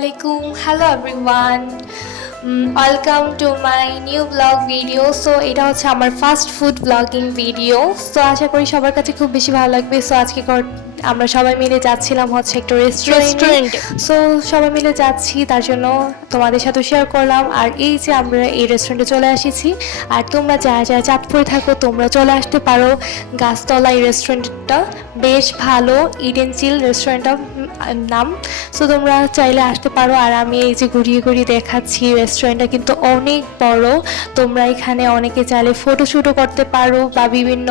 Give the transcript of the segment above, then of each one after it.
Assalamualaikum. Hello everyone. Welcome to my new vlog video. So এটা হচ্ছে আমার first food blogging video. So আশা করি সবার কাছে খুব বেশি ভালো লাগবে। সো আজকে আমরা সবাই মিলে যাচ্ছিলাম হচ্ছে একটা রেস্টুরেন্টে। সো সবাই মিলে যাচ্ছি, তার জন্য তোমাদের সাথে শেয়ার করলাম। আর এই যে আমরা এই রেস্টুরেন্টে চলে এসেছি, আর তোমরা যারা যারা চাঁদপুরে থাকো তোমরা চলে আসতে পারো। গাছতলা এই রেস্টুরেন্টটা বেশ ভালো, ইডেন চিল রেস্টুরেন্টটা নাম। সো তোমরা চাইলে আসতে পারো। আর আমি এই যে ঘুরিয়ে ঘুরিয়ে দেখাচ্ছি, রেস্টুরেন্টটা কিন্তু অনেক বড়। তোমরা এখানে অনেকে চাইলে ফটোশ্যুটও করতে পারো বা বিভিন্ন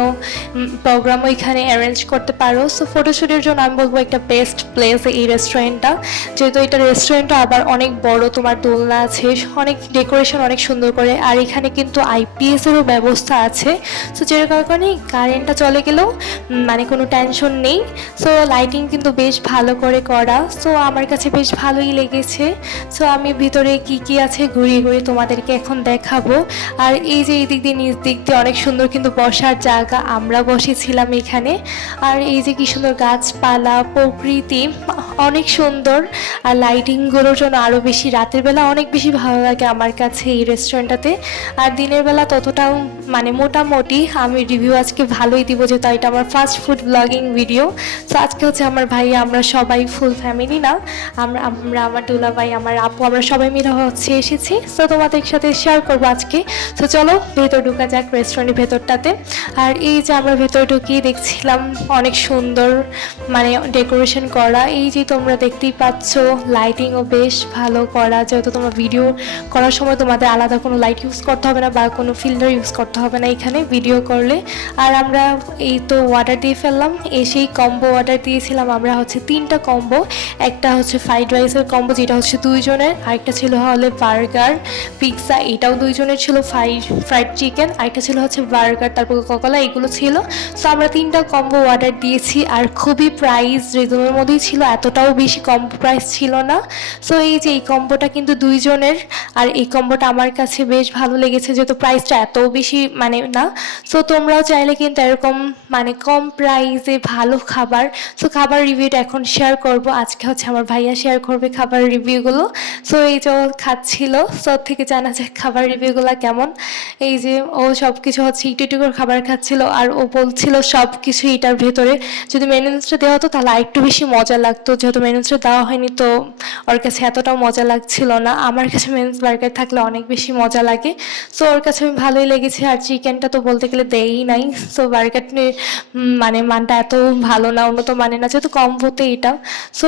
প্রোগ্রামও এখানে অ্যারেঞ্জ করতে পারো। সো ফটোশ্যুটের জন্য আমি বলবো একটা বেস্ট প্লেস এই রেস্টুরেন্টটা, যেহেতু এটা রেস্টুরেন্টটা আবার অনেক বড়, তোমার দোলনা আছে, অনেক ডেকোরেশন অনেক সুন্দর করে। আর এখানে কিন্তু আইপিএসেরও ব্যবস্থা আছে। সো যেটার কারণে কারেন্টটা চলে গেলেও মানে কোনো টেনশন নেই। সো লাইটিং কিন্তু বেশ ভালো করে করা। সো আমার কাছে বেশ ভালোই লেগেছে। সো আমি ভিতরে কি কি আছে ঘুরিয়ে ঘুরিয়ে তোমাদেরকে এখন দেখাবো। আর এই যে এই দিক দিয়ে নিচ দিক দিয়ে অনেক সুন্দর কিন্তু বসার জায়গা, আমরা বসেছিলাম এখানে। আর এই যে কি সুন্দর গাছপালা, প্রকৃতি অনেক সুন্দর। আর লাইটিংগুলোর জন্য আরও বেশি রাতের বেলা অনেক বেশি ভালো লাগে আমার কাছে এই রেস্টুরেন্টটাতে। আর দিনের বেলা ততটাও মানে মোটামুটি আমি রিভিউ আজকে ভালোই দিব, যেহেতু এটা আমার first food blogging video. So আজকে হচ্ছে আমার ভাই, আমরা সবাই ফুল ফ্যামিলি না, আমরা আমার দুলা ভাই, আমার আপু, আমরা সবাই মিলে হচ্ছে এসেছি। সো তোমাদের সাথে শেয়ার করবো আজকে। তো চলো ভেতর ঢুকা যাক রেস্টুরেন্টের ভেতরটাতে। আর এই যে আমরা ভেতরে ঢুকিয়ে দেখছিলাম অনেক সুন্দর মানে ডেকোরেশন করা। এই যে তোমরা দেখতেই পাচ্ছ, লাইটিংও বেশ ভালো করা, যেহেতু তোমরা ভিডিও করার সময় তোমাদের আলাদা কোনো লাইট ইউজ করতে হবে না বা কোনো ফিল্টার ইউজ করতে হবে না এখানে ভিডিও করলে। আর আমরা এই তো অর্ডার দিয়ে ফেললাম, এসেই কম্বো অর্ডার দিয়েছিলাম আমরা হচ্ছে 3টা কম্বো। একটা হচ্ছে ফ্রাইড রাইসের কম্বো, যেটা হচ্ছে 2 জনের। আরেকটা ছিল হলে বার্গার পিৎজা, এটাও 2 জনের ছিল। ফ্রাইড চিকেন, আরেকটা ছিল হচ্ছে বার্গার, তারপর কোকাকোলা, এগুলো ছিল। সো আমরা 3টা কম্বো অর্ডার দিয়েছি। আর খুবই প্রাইস রিজনেবলের মধ্যেই ছিল, এতটাও বেশি কম প্রাইস ছিল না। সো এই যে এই কম্বোটা কিন্তু 2 জনের। আর এই কম্বোটা আমার কাছে বেশ ভালো লেগেছে, যেহেতু প্রাইসটা এত বেশি মানে না। সো তোমরাও চাইলে কিন্তু এরকম মানে কম প্রাইসে ভালো খাবার। সো খাবার রিভিউটা এখন শেয়ার করব। আজকে হচ্ছে আমার ভাইয়া শেয়ার করবে খাবার রিভিউগুলো। সো এই যে ও খাচ্ছিল, সো থেকে জানা যায় খাবার রিভিউগুলো কেমন। এই যে ও সব কিছু হচ্ছে একটু একটু করে খাবার খাচ্ছিল। আর ও বলছিল সব কিছু এটার ভেতরে যদি মেনুসটা দেওয়া হতো তাহলে আরেকটু বেশি মজা লাগতো, যেহেতু মেনুসটা দেওয়া হয়নি তো ওর কাছে এতটাও মজা লাগছিল না। আমার কাছে মেনুস বার্গার থাকলে অনেক বেশি মজা লাগে। সো ওর কাছে ভালোই লেগেছে। আর চিকেনটা তো বলতে গেলে দেয়ই নাই। সো বার্গার মানে মানটা এত ভালো না, উন্নত মানে না, যেহেতু কম্বোতে এটা। সো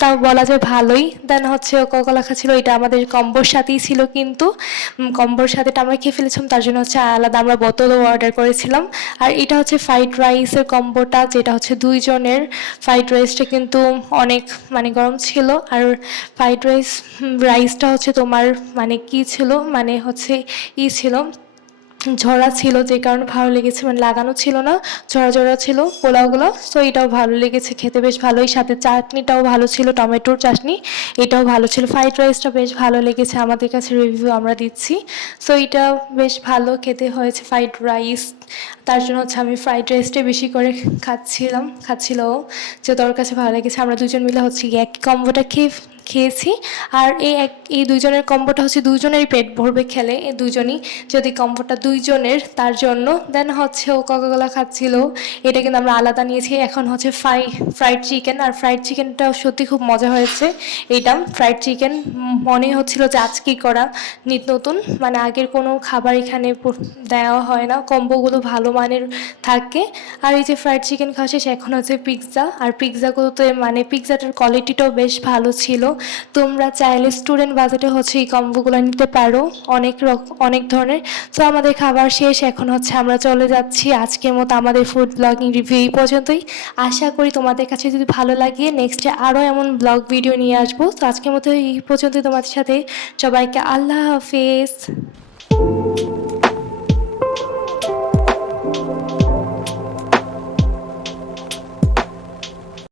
তাও বলা যায় ভালোই। দেন হচ্ছে কোকাকোলা খাচ্ছিল, এটা আমাদের কম্বোর সাথেই ছিল, কিন্তু কম্বোর সাথে আমরা খেয়ে ফেলেছিলাম, তার জন্য হচ্ছে আলাদা আমরা বোতলও অর্ডার করেছিলাম। আর এটা হচ্ছে ফ্রাইড রাইসের কম্বোটা, যেটা হচ্ছে 2 জনের। ফ্রাইড রাইসটা কিন্তু অনেক মানে গরম ছিল। আর ফ্রাইড রাইসটা হচ্ছে তোমার মানে কি ছিল, মানে হচ্ছে ছিল ঝরা ছিল, যে কারণে ভালো লেগেছে, মানে লাগানো ছিল না, ঝরা ঝরা ছিল পোলাওগুলো। সো এটাও ভালো লেগেছে, খেতে বেশ ভালোই। সাথে চাটনিটাও ভালো ছিল, টমেটোর চাটনি, এটাও ভালো ছিল। ফ্রাইড রাইসটা বেশ ভালো লেগেছে আমাদের কাছে, রিভিউ আমরা দিচ্ছি। সো এটা বেশ ভালো খেতে হয়েছে ফ্রাইড রাইস, তার জন্য হচ্ছে আমি ফ্রাইড রাইসটাই বেশি করে খাচ্ছিল যে তোর কাছে ভালো লেগেছে। আমরা 2 জন মিলে হচ্ছে এক কম্বোটা খেয়েছি। আর এই 2 জনের কম্বোটা হচ্ছে 2 জনেরই পেট ভরবে খেলে, এই 2 জনই, যদি কম্বোটা 2 জনের তার জন্য। দেন হচ্ছে ও কোকাকোলা খাচ্ছিল, এটা কিন্তু আমরা আলাদা নিয়েছি। এখন হচ্ছে ফ্রাইড চিকেন, আর ফ্রাইড চিকেনটাও সত্যি খুব মজা হয়েছে। এইটা ফ্রাইড চিকেন মনে হচ্ছিল যে আজকেই করা, নিত্য নতুন, মানে আগের কোনো খাবার এখানে দেওয়া হয় না, কম্বোগুলো ভালো মানের থাকে। আর এই যে ফ্রাইড চিকেন খাওয়া শেষ, এখন হচ্ছে পিৎজা। আর পিৎজাগুলোতে মানে পিৎজাটার কোয়ালিটিটাও বেশ ভালো ছিল। তোমরা চাইলে স্টুডেন্ট বাজেটে হচ্ছে এই কম্বোগুলো নিতে পারো, অনেক ধরনের। তো আমাদের খাবার শেষ, এখন হচ্ছে আমরা চলে যাচ্ছি। আজকের মতো আমাদের ফুড ব্লগিং রিভিউ এই পর্যন্তই। আশা করি তোমাদের কাছে যদি ভালো লাগে নেক্সটে আরও এমন ব্লগ ভিডিও নিয়ে আসবো। তো আজকের মতো এই পর্যন্তই তোমাদের সাথে। সবাইকে আল্লাহ হাফেজ।